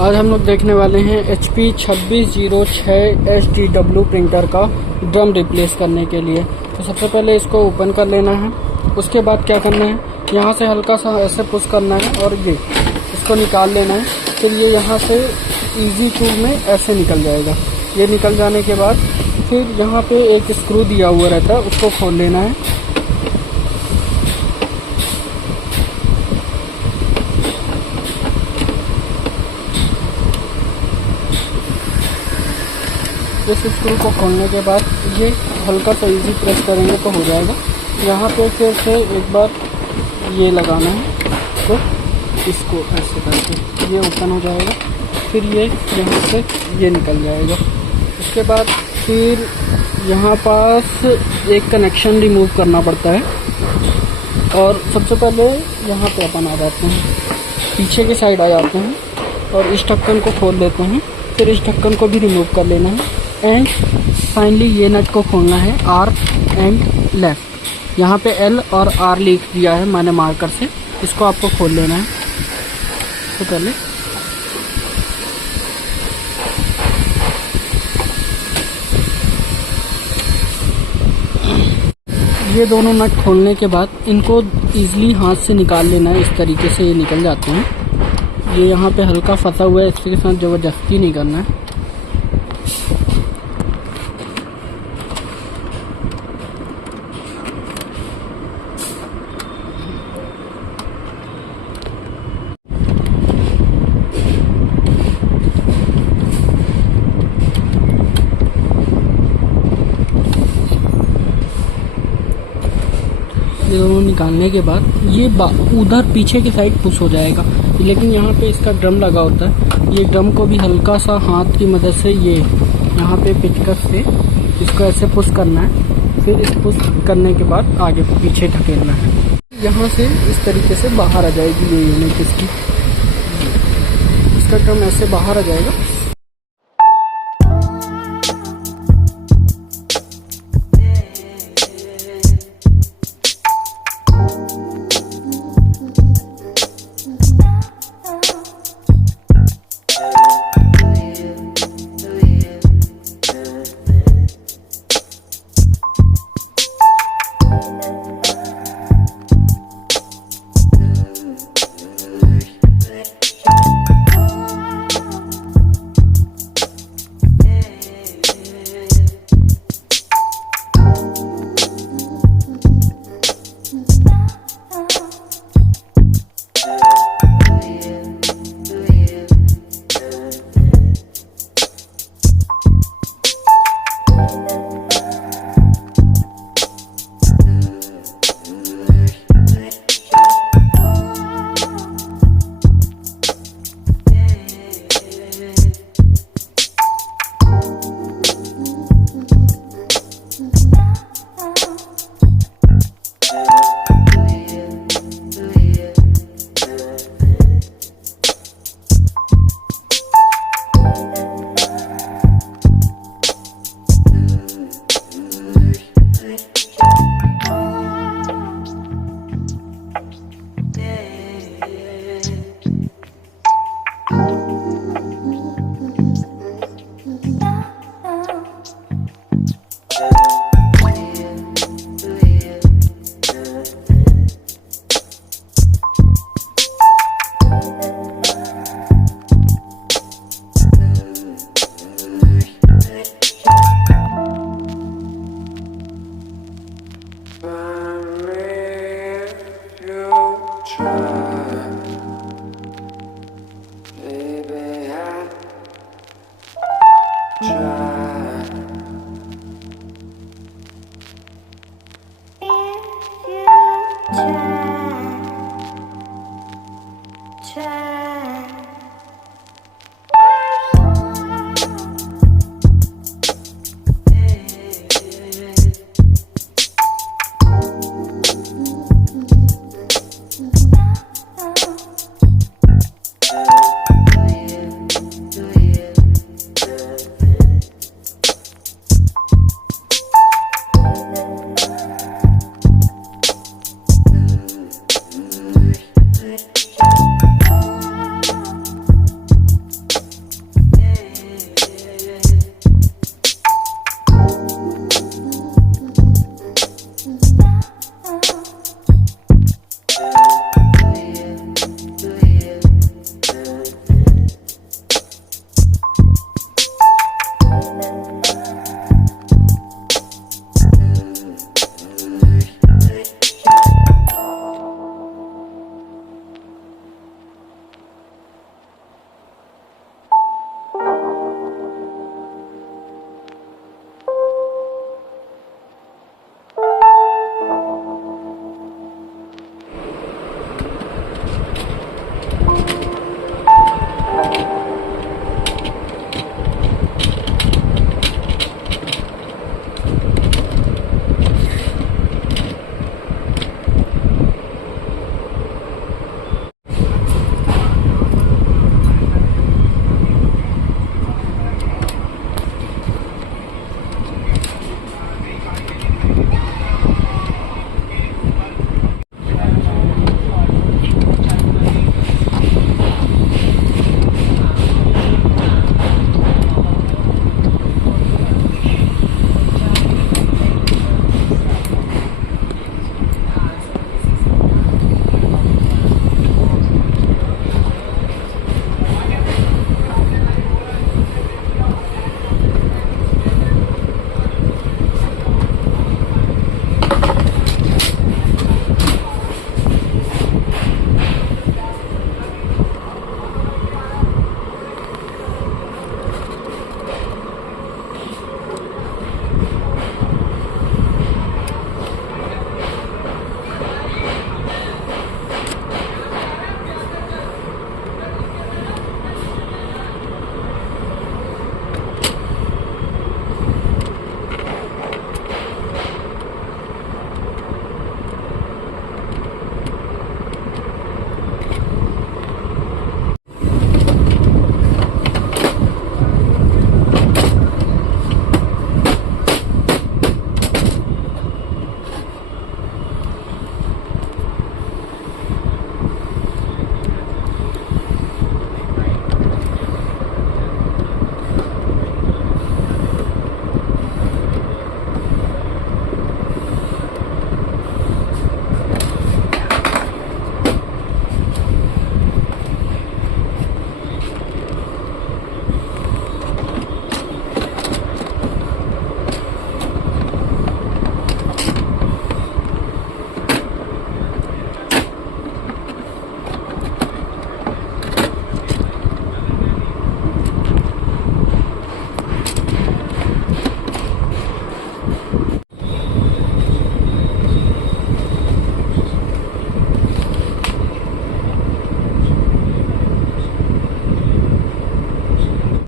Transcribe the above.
आज हम लोग देखने वाले हैं HP 2606 STW प्रिंटर का ड्रम रिप्लेस करने के लिए। तो सबसे पहले इसको ओपन कर लेना है। उसके बाद क्या करना है, यहाँ से हल्का सा ऐसे पुश करना है और ये इसको निकाल लेना है। फिर ये यहाँ से इजी टूल में ऐसे निकल जाएगा। ये निकल जाने के बाद फिर यहाँ पे एक स्क्रू दिया हुआ रहता है, उसको खोल लेना है। इस स्क्रू को खोलने के बाद ये हल्का सा इजी प्रेस करेंगे तो हो जाएगा। यहाँ पे फिर से एक बार ये लगाना है, तो इसको ऐसे करके ये ओपन हो जाएगा। फिर ये यहाँ से ये निकल जाएगा। उसके बाद फिर यहाँ पास एक कनेक्शन रिमूव करना पड़ता है। और सबसे पहले यहाँ पे अपन आ जाते हैं, पीछे की साइड आ जाते हैं और इस ढक्कन को खोल देते हैं। फिर इस ढक्कन को भी रिमूव कर लेना है एंड फाइनली ये नट को खोलना है आर एंड लेफ्ट। यहाँ पे एल और आर लिख दिया है मैंने मार्कर से, इसको आपको खोल लेना है। तो पहले ये दोनों नट खोलने के बाद इनको इजीली हाथ से निकाल लेना है। इस तरीके से ये निकल जाते हैं। ये यहाँ पे हल्का फंसा हुआ है, इसके साथ ज़बरदस्ती नहीं करना है। ये दोनों निकालने के बाद ये उधर पीछे की साइड पुश हो जाएगा, लेकिन यहाँ पे इसका ड्रम लगा होता है। ये ड्रम को भी हल्का सा हाथ की मदद से ये यहाँ पे पेचकस से इसको ऐसे पुश करना है। फिर इस पुश करने के बाद आगे पीछे ढकेलना है। यहाँ से इस तरीके से बाहर आ जाएगी ये यूनिट इसकी, इसका ड्रम ऐसे बाहर आ जाएगा।